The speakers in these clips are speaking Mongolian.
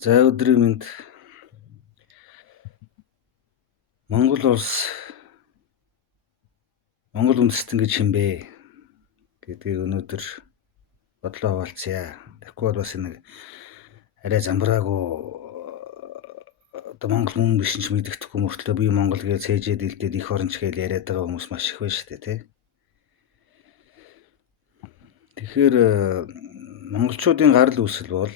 За өдрийн мэнд Монгол улс Монгол үндэстэн гэж хэмбэ гэдгийг өнөөдөр бодлоо хуваалцъя. Тэгэхгүй бол бас нэг арай замбраагүй одоо Монгол хүн биш ч мэддэхгүй мөртлөө би Монгол гэж цээжээд илдээд их оронч гэж яриад байгаа хүмүүс маш их байна шүү дээ, тий. Тэгэхээр монголчуудын гарал үүсэл бол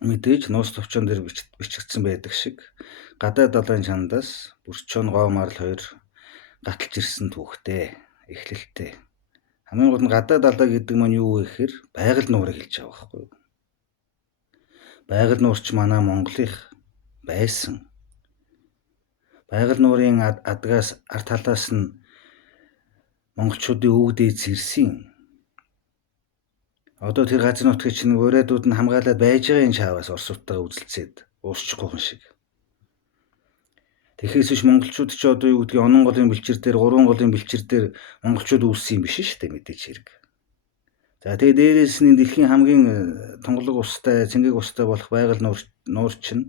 мэдээж нуус товчон дээр бичигдсэн байдаг шиг гадаад далайн чандаас Бүрчөөн Гоомарл хоёр гаталж ирсэн түүхтэй, эхлэлтэй. Хамгийн гол нь гадаад далаа гэдэг маань юу вэ гэхээр байгаль нуурыг хэлж байгаа байхгүй юу? Байгаль нуурч манай Монголынх байсан. Байгаль нуурын адгаас арт талаас нь монголчуудын өвөг дээд ирсэн. Одоо тэр газар нутгийг чинь урайдууд нь хамгаалаад байж байгаа энэ чааваас Орос ултайгаа үзэлцээд уусчихгүй хүн шиг. Тэгэхээс биш монголчууд ч одоо юу гэдгийг онон голын бэлчээр дээр 3 голын бэлчээр дээр монголчууд үүссэн юм биш шүү дээ мэдээж хэрэг. За тэгээ дээрээс нь дэлхийн хамгийн тунгалаг устай, цэнгэг устай болох байгаль нуурч нь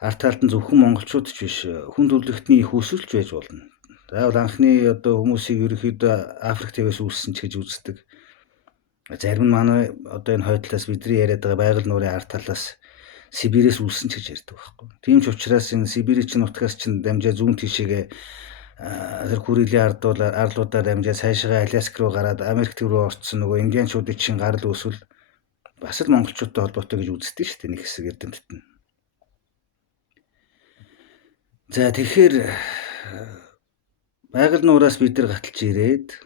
арт талд нь зөвхөн монголчууд ч биш хүн төрөлхтний их өсөлч байж болно. Заавал анхны одоо хүмүүсийг ерөөхдөө Африк твээс үүссэн ч гэж үздэг. Зарим нь манай одоо энэ хойдлоос бидний яриад байгаа байгаль нуурын арт талаас Сибирээс үүссэн ч гэж ярьдаг байхгүй. Тийм ч учраас энэ Сибирийн нутгаас чинь дамжаа зүүн тишээгээ тэр хүрээлийн арлуудаар дамжаа цаашгаа Аляск руу гараад Америкт рүү орцсон нөгөө индианчуудын чинь гарал үүсвэл бас л монголчуудтай холбоотой гэж үздэг шүү дээ нэг хэсэг эрдэмтэд нь. За тэгэхээр байгаль нуураас бид нар гаталж ирээд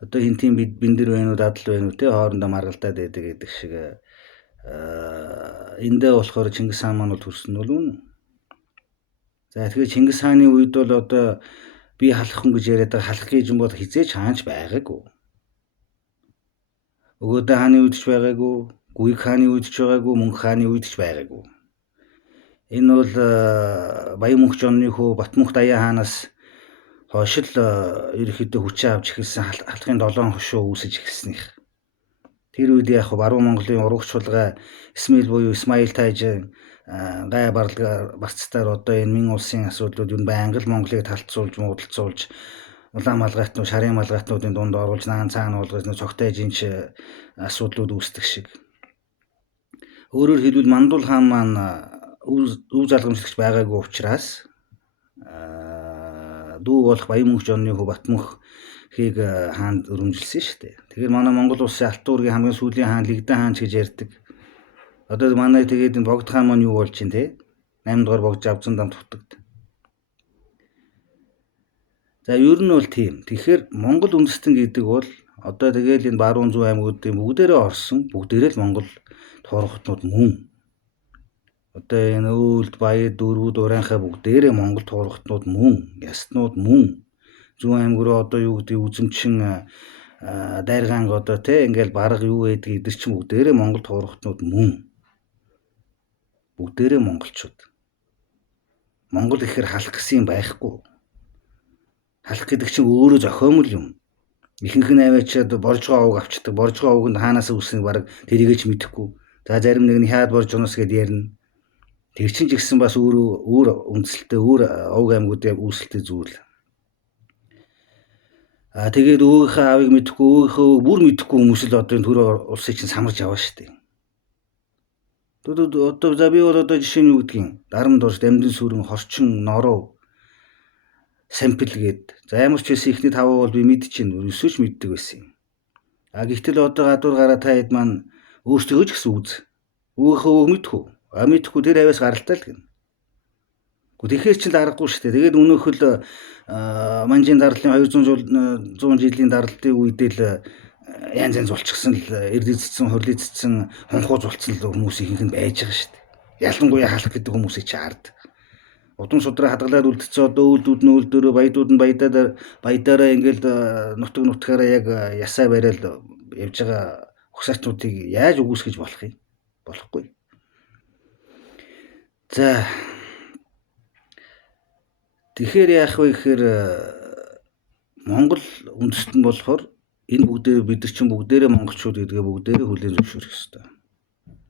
одоо хин тийм бин дээр байна уу дадал байна уу те хоорондоо маргалдаад байдаг гэдэг шиг эндээ болохоор Чингис хаан маань төрсөн бол үнэ. За тэгэхээр Чингис хааны үед бол одоо би халах хүн гэж яриад байгаа халах гэж юм бол хизээч хаанч байгаагүй. Өгөөдөө хааны үед ч байгаагүй, Гүйг хааны үед ч байгаагүй, Мөнх хааны үед ч байгаагүй. Энэ бол Баян мөнх Жонны хүү Батмөнх Даян хаанаас хойш л ерөнхийдөө хүчээ авч эхэлсэн халахын 7 хошуу үүсэж эхэлснийх. Тэр үед яг баруун Монголын урагч чулгай Исмаил буюу Исмаил Тайжийн гай барцтаар одоо энэ Мин улсын асуудлууд юу байнга л Монголыг талцуулж, муудалцуулж, улаан малгайтнууд, шарын малгайтнуудын дунд оруулж, наан цаана уулгаж, цогтой жинч асуудлууд үүсдэг шиг. Өөрөөр хэлбэл Мандул хаан маань өв залгамжлагч байгаагүй учраас дүү болох Баян мөнх Жонны хүү Батмөнх хийг хаанд өрөмжилсөн шүү дээ. Тэгэхээр манай Монгол улсын Алтан уургийн хамгийн сүүлийн хаан Лэгдэн хаан ч гэж ярьдаг. Одоо манай тэгээд энэ Богд хаан маань юу болж чинь те 8 дугаар Богд Жавзан дамт хутагд. За ер нь бол тийм. Тэгэхээр Монгол үндэстэн гэдэг бол одоо тэгээд энэ баруун зүүн аймагуудын бүгдээрээ орсон, бүгдээрээ л Монгол туурхтнууд мөн. Одоо энэ Өөлд, Баяд, Дөрвүүд, Уранхай бүгдээрээ Монгол туурхтнууд мөн, ястнууд мөн. Зүүн аймаг руу одоо юу гэдэг үзэмчин дайргаанг одоо те ингээл бараг юу байдгийг эдгэр чинь бүгдээрээ Монгол туурхтнууд мөн. Бүгдээрээ монголчууд. Монгол гэхээр халах гэсэн юм байхгүй. Халах гэдэг чинь өөрөө зохиомл юм. Ихэнх нь аваачаад боржгоо овг авчдаг. Боржгоо овгонд хаанаас үүснэг бараг тэрийгэж мэдэхгүй. За зарим нэг нь хаад борж унас гэдээ ярина. Тэр чинь ч гэсэн бас өөр үндсэлтэй өөр овг аймагуудын үүсэлтэй зүйл. Тэгээд өвгийнхээ аавыг мэдэхгүй, өвгийнхөө бүр мэдэхгүй хүмүүс л одоо энэ төр улсыг чинь самарж яваа штэ. Одоо за би бол одоо жишээ нь юу гэдгийг дарамт орж дамдын сүрэн хорчин норов сампл гээд за ямар ч байсан ихний таваа бол би мэдчихээн өсөж мэддэг байсан юм. Гэхдээ одоо гадуур гараа таад маань өөртөө ч гэсэн үз. Өвгийнхөө өвг мэдэхгүй. Мэдэхгүй тэр аваас гаралтай л гэнэ. Тэгэхээр ч л аргагүй шүү дээ. Тэгээд өнөөхөл манжийн дарлын 200 жилийн дарлалтын үедээ л янз янз болчихсон л эрдэцсэн, хорлицсэн, хонхооз болцсон л хүмүүс ихэнх нь байж байгаа шүү дээ. Ялангуяа халах гэдэг хүмүүсийг чи хард. Удам судраа хадгалаад үлдсэн одоо өвлдүүд нь өвлдөрөө, баядууд нь баядаараа ингээл нутгаараа яг ясаа бариад явж байгаа угсаачнуудыг яаж үгүйсгэж болох юм? Болохгүй. За тэгэхээр яах вэ гэхээр Монгол үндэстэн болохоор энэ бүгдээ бид нар чинь бүгдээрээ монголчууд гэдгээ бүгдээрээ хүлээн зөвшөөрөх ёстой.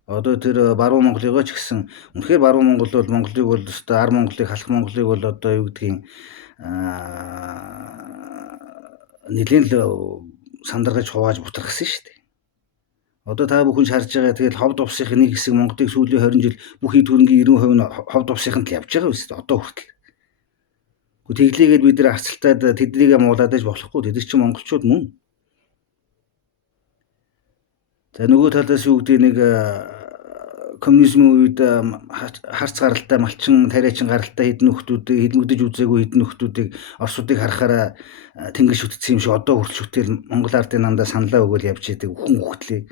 Одоо тэр баруун Монголыгоо ч гэсэн үнэхээр баруун Монгол бол Монголыг бол өстой ар Монголыг халах Монголыг бол одоо юу гэдгийг нэлээд л сандаргаж хувааж бутрахсан шүү дээ. Одоо та бүхэн харж байгаа тэгэл ховд увсынхын нэг хэсэг Монголыг сүүлийн 20 жил бүх хэд хөрөнгийн 90% нь ховд увсынханд л явж байгаа биз дээ. Одоо хүртэл. Гэхдээ тэглээгээд бид нэр арцалтаад тэднийг муулаад аж болохгүй. Тэд чинь монголчууд мөн. За нөгөө талаас юу гэдэг нэг коммунизмын үед харц гаралтай малчин тариачин гаралтай хэдэн нөхдүүдийг хилмигдэж үзээгүй хэдэн нөхдүүдийг орсуудыг харахаараа тэнгэр шүтгцсэн юм шиг одоо хүртэл шүтэл Монгол ардын намдаа саналаа өгөөл явж идэг хүн хөхтлээ.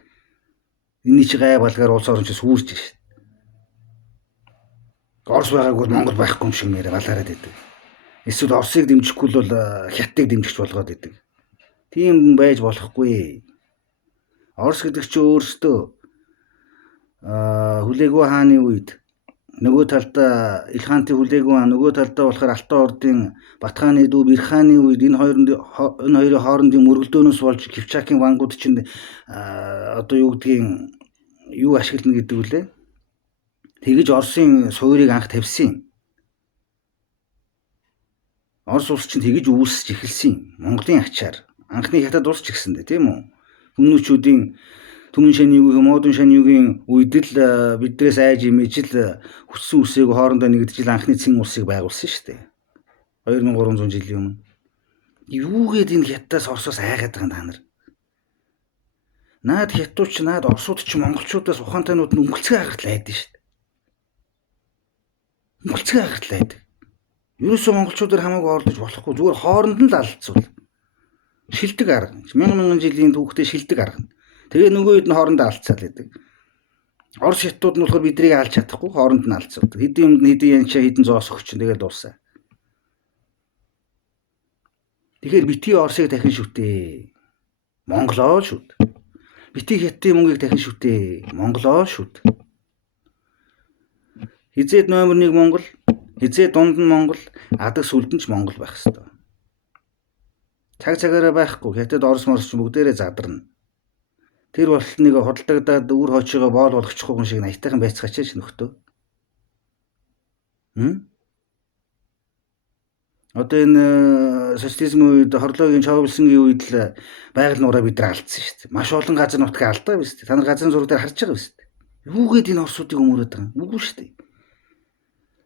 Эний чи гай балгаар улс орон ч сүрж шээ. Орос байгаагүй Монгол байхгүй юм шиг нэрэ балаараад идэг. Эсвэл Оросыг дэмжихгүй бол Хятадыг дэмжиж болгоод идэг. Тийм байж болохгүй. Орос гэдэг чи өөрөөсөө хүлээгүү хааны үед нөгөө талдаа Ил хаантын хүлээгүү хаан, нөгөө талдаа болохоор Алтан ордын Батхааны дүү Бэрх хааны үед энэ хоёрын хоорондын мөргөлдөөнөөс болж Кипчакийн вангууд чинь одоо юу гэдгийг юу ашиглана гэдэг үлээ. Тэгэж Оросын суурийг анх тавьсан. Орос улс чинь тэгэж үүсэж эхэлсэн. Монголын ачаар анхны Хятад улс ч гэсэндээ тийм үү? Хүмүүчүүдийн Түмэн шаниугийн модон шаниугийн үед л биднээс айж имэж л хүссэн үсээг хоорондоо нэгдэж анхны цэн улсыг байгуулсан шүү дээ. 2300 жилийн өмнө. Юугээд энэ Хятадаас Оросоос айгаад байгаа та нар? Наад Хятадч наад Оросууд ч монголчуудаас ухаантайнууд нь өнгөлцгөө агартал айдэн шүү дээ. Өнгөлцгөө агартал айдаг. Ерөөсөө монголчуудаар хамаагүй орлож болохгүй зүгээр хооронд нь л алдцвал. Шилдэг арга. Мянган жилийн түүхтэй шилдэг арга. Тэгээ нөгөө хэд нь хоорондоо алдцаал байдаг. Орос хятадууд нь болохоор биднийг алж чадахгүй хооронд нь алдцдаг. Хэдийн янчаа хэдэн зоос өгч тэгэл дуусаа. Тэгэхээр битгий Оросыг дахин шүтээ. Монголоо шүт. Битгий Хятадын мөнгийг дахин шүтээ. Монголоо шүт. Хизээд номер 1 Монгол, хизээд дунд нь Монгол, адаг сүлд нь ч Монгол байх ёстой. Цаг цагаараа байхгүй Хятад Орос морч бүгдээрээ задарна. Тэр болтныг худалдагдаад үр хойчоогоо боол болгочихгүй хүн шиг наятайхан байцгаач ч нөхдөө. Одоо энэ социализмын үед хорлоогийн Чоулсонгийн үед л байгаль нуураа бид нар алдсан шүү дээ. Маш олон газар нутгаа алдаа биз дээ. Та нар газрын зураг дээр харж байгаа биз дээ. Юугээд энэ орсуудыг өмөрөөд байгаа юм? Үгүй шүү дээ.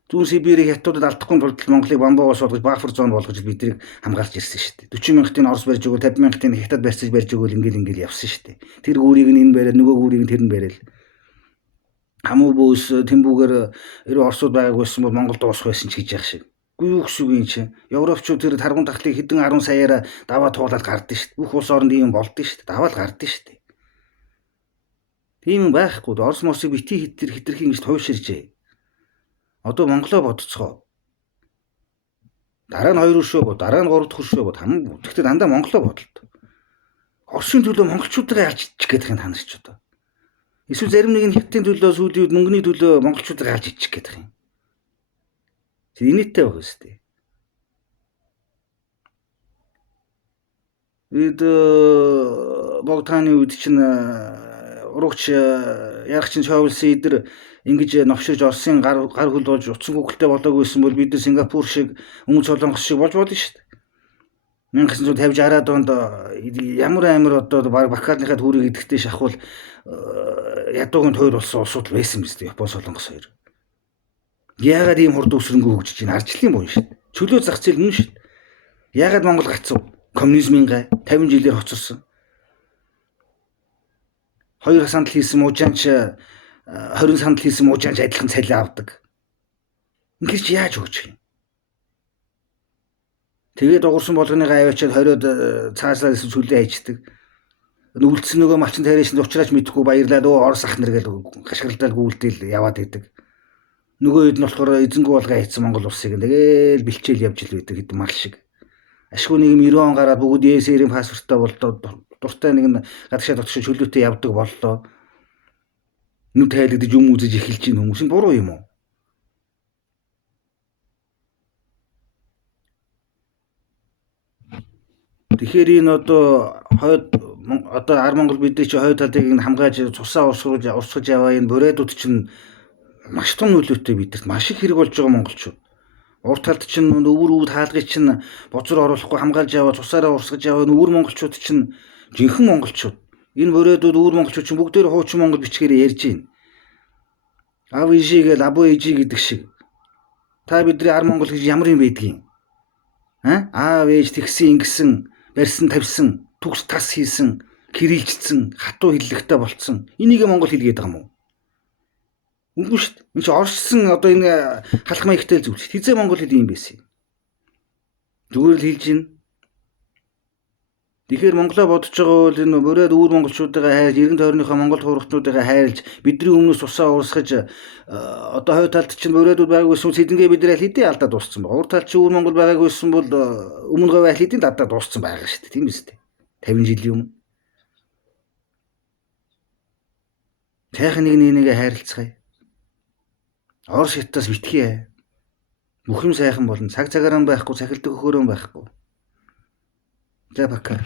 Зүүн Сибирийг Хятадууд алдахгүй тулд Монголыг бамбуугаас болгож бафер зон болгож биднийг хамгаалж ирсэн шүү дээ. 40 мянгатын Орос барьж өгөөл 50 мянгатын Хятад барьцаж барьж өгөөл ингээл явсан шүү дээ. Тэр гүүрийг нь энэ бариад нөгөө гүүрийг нь тэр нь бариад хамуу бөөс тэмбүүгээр эрүү Оросууд байгаагүйсэн бол Монголд дуусах байсан ч гэж яах шиг. Үгүй юу гэсэн үг юм чи. Европчууд тэр таргун тахлыг хэдэн 10 саяараа даваа туулаад гардыг шүү дээ. Бүх улс оронд ийм болдсон шүү дээ. Даваал гардыг шүү дээ. Тийм юм байхгүй. Орос морсыг битгий хитрхийн гэж туйширжээ. Одоо Монголоо бодцгоо. Дараа нь 2 өршөө бод, дараа нь 3 дахь өршөө бод хамгийн гэхдээ дандаа Монголоо бодолт. Оросын төлөө монголчуудыг алж ичих гэдэг юм танарч одоо. Эсвэл зарим нэг нь Хятадын төлөө сүүлийн үед мөнгөний төлөө монголчуудыг алж ичих гэдэг юм. Тэр инээдтэй байх үстэй. Бид Богдхааны үед чинь урагч ярагчин Чоулсын идэр ингэж новширж Оросын гар хөл болж утсан гүгэлтэй болоогүйсэн бол бид нар Сингапур шиг Өмнөд Солонгос шиг болж болно шүү дээ. 1950-60-аад онд ямар одоо Бакалныхаа түүрийг идэхтэй шахвал ядуугийн тойр болсон улсууд байсан биз дээ. Япон, Солонгос хоёр. Яагаад ийм хурд өсрөнгөө хөгжиж ийн харж л юм боо шүү дээ. Чөлөө зах зээл мөн шүү дээ. Яагаад Монгол гацв? Коммунизмын гай 50 жилээр хоцорсон. Хоёр сандал хийсэн мужаанч 20 сандал хийсэн мужаанч адилхан цалин авдаг. Ингээд чи яаж өгч юм? Тэгээд дуурсан болгоныгаа аваачаад хориод цааслаа гэсэн чөлөө хайчдаг. Нүгэлцсэн нөгөө малчин тариашнд уучраач мэдхгүй баярлаад Орос ах нар гэл хашгиралтай гүйлдээл яваад идэг. Нөгөө хэд нь болохоор эзэнгүү болгоо хийсэн Монгол улсыг тэгээл бэлчээл явж л байдаг хэд мал шиг. Ашгүй нэг 90 он гараад бүгд ЕСР-ийн паспорттой боллоо. Дуртай нэг нь гадагшаа дотгошоо чөлөөтэй явдаг боллоо. Нүд хайлагдаж юм үзэж эхэлж ийн хүмүүс нь буруу юм уу? Тэгэхээр энэ одоо Ар Монгол бидний чи хойд талыг хамгааж цусаа урсгаж яваа энэ буриадууд чинь маш том нөлөөтэй бидэрт маш их хэрэг болж байгаа монголчууд. Урт талд чинь өвөр хаалгыг чинь бозор оруулахгүй хамгаалж яваа цусаараа урсгаж яваа өвөр монголчууд чинь жинхэнэ монголчууд. Энэ буриадууд өвөр монголчууд чинь бүгдээр хуучин монгол бичгээр ярьж байна. Ав ижигээл абу ижи гэдэг шиг. Та бидний Ар Монгол гэж ямар юм байдгийг? Аав ээж тэгсэн ингэсэн, барьсан тавьсан, төгс тас хийсэн, кирилчсэн, хатуу хиллэгтэй болцсон. Энийг монгол хэлгээд байгаа юм уу? Үгүй шүү дээ. Энд чи оршсон одоо энэ халах маягтай зүйл шүү. Хизээ монгол хэл юм байсан юм. Зүгээр л хэлж гин. Тэгэхээр Монголоо бодож байгаа бол энэ бурайд өвөр монголчуудаа хайрж, эргэн тойрныхоо монгол хуурхтнуудаа хайрлж, бидний өмнөөс усаа урсгаж одоо хойд талд чинь бурайдууд байгаагүйсэн Сэдэнгээ бид нар аль хэдийн алдаад дууссан байна. Урд талд чинь өвөр монгол байгаагүйсэн бол өмнө говь аль хэдийн алдаад дууссан байгаа шүү дээ. Тийм биз дээ. 50 жилийн өмнө. Сайхан нэгээ хайрлцгаая. Ор шатаас битгий. Бүх юм сайхан болно. Цаг цагаараа байхгүй, цахилдаг хөрөөн байхгүй. За бака.